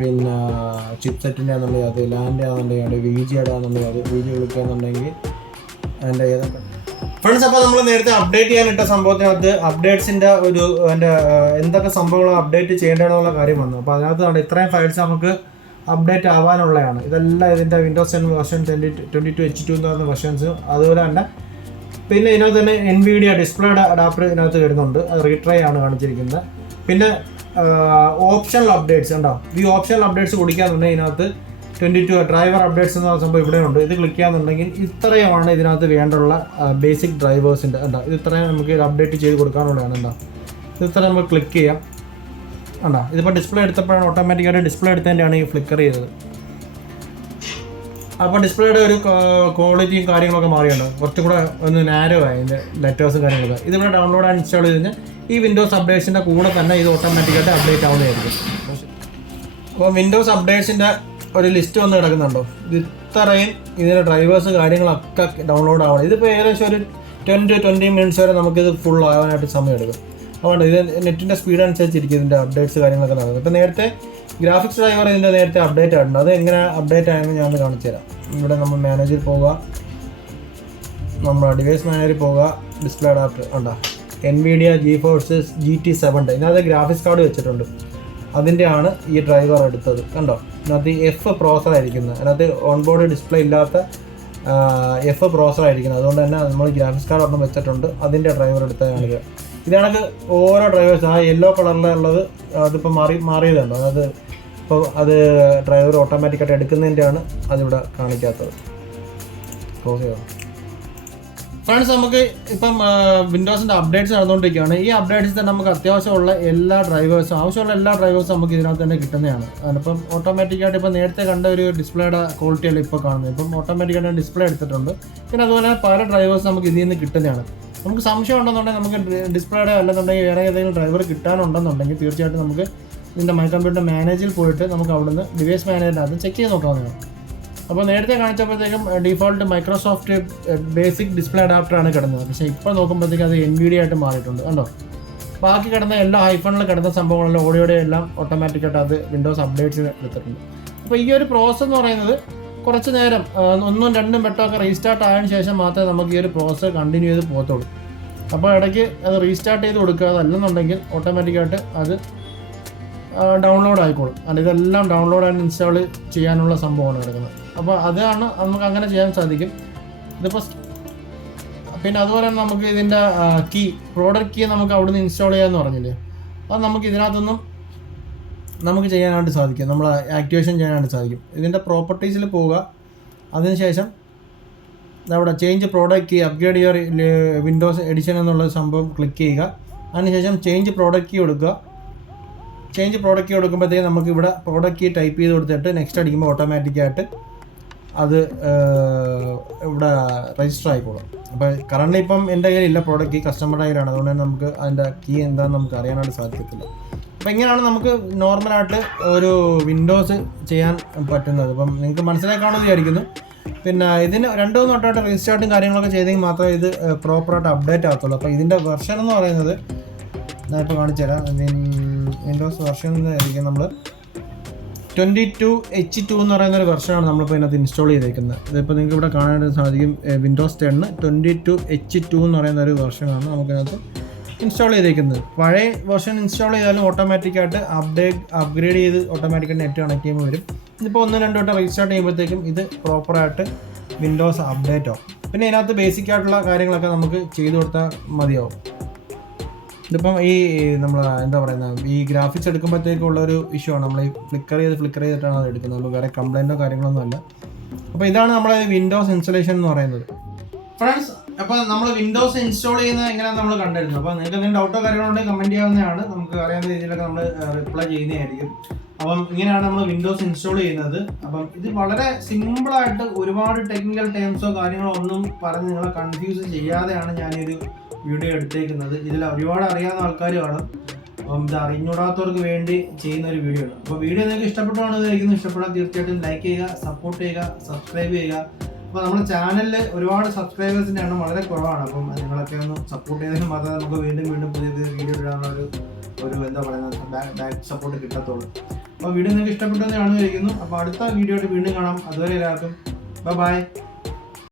പിന്നെ ചിപ്പ് സെറ്റിൻ്റെ ആണെന്നുണ്ടെങ്കിൽ അത്, ലാൻഡ് ആണെന്നുണ്ടെങ്കിൽ അത്, VGA ആണെന്നുണ്ടെങ്കിൽ അത്, VG വിളിക്കുകയെന്നുണ്ടെങ്കിൽ അതിൻ്റെ ഏതൊക്കെ ഫ്രണ്ട്സ്. അപ്പോൾ നമ്മൾ നേരത്തെ അപ്ഡേറ്റ് ചെയ്യാനിട്ട സംഭവത്തിനകത്ത് അപ്ഡേറ്റ്സിൻ്റെ എൻ്റെ എന്തൊക്കെ സംഭവങ്ങൾ അപ്ഡേറ്റ് ചെയ്യേണ്ടതെന്നുള്ള കാര്യം വന്നു. അപ്പോൾ അതിനകത്ത് ഇത്രയും ഫയൽസ് നമുക്ക് അപ്ഡേറ്റ് ആവാനുള്ളതാണ്. ഇതെല്ലാം ഇതിൻ്റെ വിൻഡോസ് 10 വെർഷൻ 22 H2 എന്ന് പറയുന്ന വെർഷൻസ്. അതുപോലെ തന്നെ പിന്നെ ഇതിനകത്ത് തന്നെ NVIDIA ഡിസ്പ്ലേ അഡാപ്റ്റർ ഇതിനകത്ത് വരുന്നുണ്ട്. അത് റീട്രൈ ആണ് കാണിച്ചിരിക്കുന്നത്. പിന്നെ ഓപ്ഷണൽ അപ്ഡേറ്റ്സ് ഉണ്ടാവും. ഈ ഓപ്ഷണൽ അപ്ഡേറ്റ്സ് കൊടുക്കുകയെന്നുണ്ടെങ്കിൽ ഇതിനകത്ത് 22 ഡ്രൈവർ അപ്ഡേറ്റ്സ് എന്ന് പറയുന്ന സംഭവം ഇവിടെയുണ്ട്. ഇത് ക്ലിക്ക് ചെയ്യാന്നുണ്ടെങ്കിൽ ഇത്രയുമാണ് ഇതിനകത്ത് വേണ്ടുള്ള ബേസിക് ഡ്രൈവേഴ്സിൻ്റെ ഉണ്ടാവും. ഇത് ഇത്രയും നമുക്ക് ഇത് അപ്ഡേറ്റ് ചെയ്ത് കൊടുക്കാനുള്ളതാണ്. ഉണ്ടാവും ഇത് ഇത്ര നമുക്ക് ക്ലിക്ക് ചെയ്യാം. ഉണ്ടോ ഇതിപ്പോൾ ഡിസ്പ്ലേ എടുത്തപ്പോഴാണ് ഓട്ടോമാറ്റിക്കായിട്ട് ഡിസ്പ്ലേ എടുത്തതിൻ്റെയാണ് ഈ ഫ്ലിക്കർ ചെയ്തത്. അപ്പോൾ ഡിസ്പ്ലേയുടെ ഒരു ക്വാളിറ്റിയും കാര്യങ്ങളൊക്കെ മാറിയുണ്ട്. കുറച്ചും കൂടെ ഒന്ന് നാരോ ആയി ഇതിൻ്റെ ലെറ്റേഴ്സും കാര്യങ്ങളൊക്കെ. ഇതിവിടെ ഡൗൺലോഡ് ആൻഡ് ഇൻസ്റ്റാൾ ചെയ്ത് കഴിഞ്ഞാൽ ഈ വിൻഡോസ് അപ്ഡേറ്റ്സിൻ്റെ കൂടെ തന്നെ ഇത് ഓട്ടോമാറ്റിക്കായിട്ട് അപ്ഡേറ്റ് ആവുന്നതായിരിക്കും. അപ്പോൾ വിൻഡോസ് അപ്ഡേറ്റ്സിൻ്റെ ഒരു ലിസ്റ്റ് വന്ന് കിടക്കുന്നുണ്ടോ. ഇത് ഇത്രയും ഇതിൻ്റെ ഡ്രൈവേഴ്സ് കാര്യങ്ങളൊക്കെ ഡൗൺലോഡ് ആവണം. ഇതിപ്പോൾ ഏകദേശം ഒരു 10-20 മിനിറ്റ്സ് വരെ നമുക്കിത് ഫുൾ ആവാനായിട്ട് സമയം എടുക്കും. അതുകൊണ്ട് ഇത് നെറ്റിൻ്റെ സ്പീഡ് അനുസരിച്ചിരിക്കും ഇതിൻ്റെ അപ്ഡേറ്റ്സ് കാര്യങ്ങളൊക്കെ നടക്കുന്നത്. ഇപ്പോൾ നേരത്തെ ഗ്രാഫിക്സ് ഡ്രൈവർ ഇതിൻ്റെ നേരത്തെ അപ്ഡേറ്റ് ആയിട്ടുണ്ട്. അത് എങ്ങനെ അപ്ഡേറ്റ് ആയെന്ന് ഞാൻ കാണിച്ചു തരാം. ഇവിടെ നമ്മൾ മാനേജറിൽ പോവുക, നമ്മൾ ഡിവൈസ് മാനേജറിൽ പോവുക, ഡിസ്പ്ലേ അഡാപ്റ്റർ ഉണ്ടോ NVIDIA GeForce GT7 ഇതിനകത്ത് ഗ്രാഫിക്സ് കാർഡ് വെച്ചിട്ടുണ്ട്. അതിൻ്റെയാണ് ഈ ഡ്രൈവർ എടുത്തത്. കണ്ടോ ഇതിനകത്ത് F പ്രോസറായിരിക്കുന്നത്. അതിനകത്ത് ഓൺബോർഡ് ഡിസ്പ്ലേ ഇല്ലാത്ത എഫ് പ്രോസർ ആയിരിക്കുന്നത്. അതുകൊണ്ട് തന്നെ നമ്മൾ ഗ്രാഫിക്സ് കാർഡ് ഒന്നും വെച്ചിട്ടുണ്ട്, അതിൻ്റെ ഡ്രൈവർ എടുത്താണിത്. ഇതാണെങ്കിൽ ഓരോ ഡ്രൈവേഴ്സ് ആ യെല്ലോ കളറിലുള്ളത് അതിപ്പോൾ മാറിയതുണ്ടോ, അതായത് ഇപ്പോൾ അത് ഡ്രൈവർ ഓട്ടോമാറ്റിക്കായിട്ട് എടുക്കുന്നതിൻ്റെയാണ് അതിവിടെ കാണിക്കാത്തത്. ക്ലോസ് ചെയ്തോ ഫ്രണ്ട്സ്. നമുക്ക് ഇപ്പം വിൻഡോസിൻ്റെ അപ്ഡേറ്റ്സ് നടന്നുകൊണ്ടിരിക്കുകയാണ്. ഈ അപ്ഡേറ്റ്സിൽ തന്നെ നമുക്ക് അത്യാവശ്യമുള്ള എല്ലാ ഡ്രൈവേഴ്സും ആവശ്യമുള്ള എല്ലാ ഡ്രൈവേഴ്സും നമുക്ക് ഇതിനകത്ത് തന്നെ കിട്ടുന്നതാണ്. അതിനിപ്പം ഓട്ടോമാറ്റിക്കായിട്ട് ഇപ്പോൾ നേരത്തെ കണ്ട ഒരു ഡിസ്പ്ലേയുടെ ക്വാളിറ്റിയല്ല ഇപ്പോൾ കാണുന്നത്. ഇപ്പം ഓട്ടോമാറ്റിക്കായിട്ട് ഡിസ്പ്ലേ എടുത്തിട്ടുണ്ട്. പിന്നെ അതുപോലെ പല ഡ്രൈവേഴ്സ് നമുക്ക് ഇതിൽ നിന്ന് കിട്ടുന്നതാണ്. നമുക്ക് സംശയം ഉണ്ടെന്നുണ്ടെങ്കിൽ നമുക്ക് ഡിസ്പ്ലേയുടെ അല്ലെന്നുണ്ടെങ്കിൽ വേറെ ഏതെങ്കിലും ഡ്രൈവർ കിട്ടാനുണ്ടെന്നുണ്ടെങ്കിൽ തീർച്ചയായിട്ടും നമുക്ക് ഇതിൻ്റെ മൈ കമ്പ്യൂട്ടർ മാനേജിൽ പോയിട്ട് നമുക്ക് അവിടുന്ന് ഡിവൈസ് മാനേജറിനകത്ത് ചെക്ക് ചെയ്ത് നോക്കാവുന്നതാണ്. അപ്പോൾ നേരത്തെ കാണിച്ചപ്പോഴത്തേക്കും ഡിഫോൾട്ട് മൈക്രോസോഫ്റ്റ് ബേസിക് ഡിസ്പ്ലേ അഡാപ്റ്ററാണ് കിടന്നത്. പക്ഷേ ഇപ്പോൾ നോക്കുമ്പോഴത്തേക്കും അത് NVIDIA ആയിട്ട് മാറിയിട്ടുണ്ട്. കണ്ടോ, ബാക്കി കിടന്ന എല്ലാ ഐഫോണിൽ കിടന്ന സംഭവങ്ങളെല്ലാം ഓഡിയോയുടെ എല്ലാം ഓട്ടോമാറ്റിക്കായിട്ട് അത് വിൻഡോസ് അപ്ഡേറ്റ്സ് എടുത്തിട്ടുണ്ട്. അപ്പോൾ ഈ ഒരു പ്രോസസ്സ് എന്ന് പറയുന്നത് കുറച്ച് നേരം 1ഉം 2ഉം വട്ടമൊക്കെ റീസ്റ്റാർട്ട് ആയതിനു ശേഷം മാത്രമേ നമുക്ക് ഈ ഒരു പ്രോസസ്സ് കണ്ടിന്യൂ ചെയ്ത് പോകത്തുള്ളൂ. അപ്പോൾ ഇടയ്ക്ക് അത് റീസ്റ്റാർട്ട് ചെയ്ത് കൊടുക്കുക, അതല്ലെന്നുണ്ടെങ്കിൽ ഓട്ടോമാറ്റിക്കായിട്ട് അത് ഡൗൺലോഡ് ആയിക്കോളും. അത് ഇതെല്ലാം ഡൗൺലോഡ് ആൻഡ് ഇൻസ്റ്റാൾ ചെയ്യാനുള്ള സംഭവമാണ് കിടക്കുന്നത്. അപ്പോൾ അതാണ് നമുക്ക് അങ്ങനെ ചെയ്യാൻ സാധിക്കും. ഇതിപ്പോൾ പിന്നെ അതുപോലെ തന്നെ നമുക്ക് ഇതിൻ്റെ പ്രോഡക്റ്റ് കീ നമുക്ക് അവിടുന്ന് ഇൻസ്റ്റാൾ ചെയ്യാമെന്ന് പറഞ്ഞില്ലേ, അത് നമുക്ക് ഇതിനകത്തൊന്നും നമുക്ക് ചെയ്യാനായിട്ട് സാധിക്കും, നമ്മൾ ആക്ടിവേഷൻ ചെയ്യാനായിട്ട് സാധിക്കും. ഇതിൻ്റെ പ്രോപ്പർട്ടീസിൽ പോവുക, അതിനുശേഷം അവിടെ change product key upgrade your windows edition എന്നുള്ള സംഭവം ക്ലിക്ക് ചെയ്യുക. അതിനുശേഷം ചേഞ്ച് പ്രോഡക്റ്റ് കീ കൊടുക്കുക. ചേഞ്ച് പ്രോഡക്റ്റ് കീ കൊടുക്കുമ്പോഴത്തേക്ക് നമുക്ക് ഇവിടെ പ്രോഡക്റ്റ് കീ ടൈപ്പ് ചെയ്ത് കൊടുത്തിട്ട് നെക്സ്റ്റ് അടിക്കുമ്പോൾ ഓട്ടോമാറ്റിക്കായിട്ട് അത് ഇവിടെ രജിസ്റ്റർ ആയിക്കോളും. അപ്പോൾ കറണ്ട് ഇപ്പം എൻ്റെ കയ്യിലില്ല പ്രോഡക്റ്റ് കീ, കസ്റ്റമറുടെ കയ്യിലാണ്. അതുകൊണ്ട് തന്നെ നമുക്ക് അതിൻ്റെ കീ എന്താണെന്ന് നമുക്ക് അറിയാനായിട്ട് സാധിക്കത്തില്ല. അപ്പോൾ ഇങ്ങനെയാണ് നമുക്ക് നോർമലായിട്ട് ഒരു വിൻഡോസ് ചെയ്യാൻ പറ്റുന്നത്. ഇപ്പം നിങ്ങൾക്ക് മനസ്സിലാക്കാമെന്ന് വിചാരിക്കുന്നു. പിന്നെ ഇതിന് 2-3 വട്ടമായിട്ട് റീസ്റ്റാർട്ടും കാര്യങ്ങളൊക്കെ ചെയ്തെങ്കിൽ മാത്രമേ ഇത് പ്രോപ്പറായിട്ട് അപ്ഡേറ്റ് ആകത്തുള്ളൂ. അപ്പോൾ ഇതിൻ്റെ വെർഷൻ എന്ന് പറയുന്നത് ഞാൻ ഇപ്പോൾ കാണിച്ചു തരാം. വിൻഡോസ് വെർഷൻ ആയിരിക്കും നമ്മൾ 22H2 എന്ന് പറയുന്ന ഒരു വെർഷനാണ് നമ്മളിപ്പോൾ ഇതിനകത്ത് ഇൻസ്റ്റാൾ ചെയ്തേക്കുന്നത്. ഇതിപ്പോൾ നിങ്ങൾക്ക് ഇവിടെ കാണാനായിട്ട് സാധിക്കും. വിൻഡോസ് 10 22H2 എന്ന് പറയുന്ന ഒരു വെർഷനാണ് നമുക്കിതിനകത്ത് ഇൻസ്റ്റാൾ ചെയ്തേക്കുന്നത്. പഴയ വെർഷൻ ഇൻസ്റ്റാൾ ചെയ്താലും ഓട്ടോമാറ്റിക്കായിട്ട് അപ്ഗ്രേഡ് ചെയ്ത് ഓട്ടോമാറ്റിക്കായിട്ട് നെറ്റ് കണക്ട് ചെയ്യുമ്പോൾ വരും. ഇതിപ്പോൾ 1-2 വട്ടം റീസ്റ്റാർട്ട് ചെയ്യുമ്പോഴത്തേക്കും ഇത് പ്രോപ്പറായിട്ട് വിൻഡോസ് അപ്ഡേറ്റ് ആവും. പിന്നെ ഇതിനകത്ത് ബേസിക് ആയിട്ടുള്ള കാര്യങ്ങളൊക്കെ നമുക്ക് ചെയ്തു കൊടുത്താൽ മതിയാവും. ഇതിപ്പം ഈ നമ്മൾ എന്താ പറയുന്നത്, ഈ ഗ്രാഫിക്സ് എടുക്കുമ്പോഴത്തേക്കുള്ളൊരു ഇഷ്യൂ ആണ്. നമ്മൾ ഈ ഫ്ലിക്കർ ചെയ്തിട്ടാണ് അത് എടുക്കുന്നത്. നമ്മൾ വേറെ കംപ്ലൈൻറ്റോ കാര്യങ്ങളൊന്നും അല്ല. അപ്പോൾ ഇതാണ് നമ്മളെ വിൻഡോസ് ഇൻസ്റ്റലേഷൻ എന്ന് പറയുന്നത്. ഫ്രണ്ട്സ്, അപ്പോൾ നമ്മൾ വിൻഡോസ് ഇൻസ്റ്റാൾ ചെയ്യുന്നത് എങ്ങനെയാണ് നമ്മൾ കണ്ടിരുന്നത്. അപ്പോൾ നിങ്ങൾക്ക് എന്തെങ്കിലും ഡൗട്ടോ കാര്യങ്ങളോ ഉണ്ടെങ്കിൽ കമൻറ്റ് ചെയ്യാവുന്നതാണ്. നമുക്ക് അറിയാവുന്ന രീതിയിലൊക്കെ നമ്മൾ റിപ്ലൈ ചെയ്യുന്നതായിരിക്കും. അപ്പം ഇങ്ങനെയാണ് നമ്മൾ വിൻഡോസ് ഇൻസ്റ്റാൾ ചെയ്യുന്നത്. അപ്പം ഇത് വളരെ സിമ്പിളായിട്ട് ഒരുപാട് ടെക്നിക്കൽ ടേംസോ കാര്യങ്ങളോ ഒന്നും പറഞ്ഞ് നിങ്ങളെ കൺഫ്യൂസ് ചെയ്യാതെയാണ് ഞാനൊരു വീഡിയോ എടുത്തേക്കുന്നത്. ഇതിൽ ഒരുപാട് അറിയാവുന്ന ആൾക്കാർ കാണും. അപ്പം ഇത് അറിഞ്ഞൂടാത്തവർക്ക് വേണ്ടി ചെയ്യുന്ന ഒരു വീഡിയോ ആണ്. അപ്പോൾ വീഡിയോ നിങ്ങൾക്ക് ഇഷ്ടപ്പെട്ടാണെന്ന് ഇഷ്ടപ്പെടാൻ തീർച്ചയായിട്ടും ലൈക്ക് ചെയ്യുക, സപ്പോർട്ട് ചെയ്യുക, സബ്സ്ക്രൈബ് ചെയ്യുക. അപ്പോൾ നമ്മുടെ ചാനലിൽ ഒരുപാട് സബ്സ്ക്രൈബേഴ്സിൻ്റെ എണ്ണം വളരെ കുറവാണ്. അപ്പം നിങ്ങളൊക്കെ ഒന്ന് സപ്പോർട്ട് ചെയ്തതിന് മാത്രമേ നമുക്ക് വീണ്ടും പുതിയ വീഡിയോ ഇടാനുള്ള ഒരു എന്താ പറയുന്നത് ബാക്ക് സപ്പോർട്ട് കിട്ടത്തുള്ളൂ. അപ്പോൾ വീഡിയോ നിങ്ങൾക്ക് ഇഷ്ടപ്പെട്ടെന്ന് കാണുമായിരിക്കുന്നു. അപ്പോൾ അടുത്ത വീഡിയോ ആയിട്ട് വീണ്ടും കാണാം. അതുവരെ എല്ലാവർക്കും ബൈ.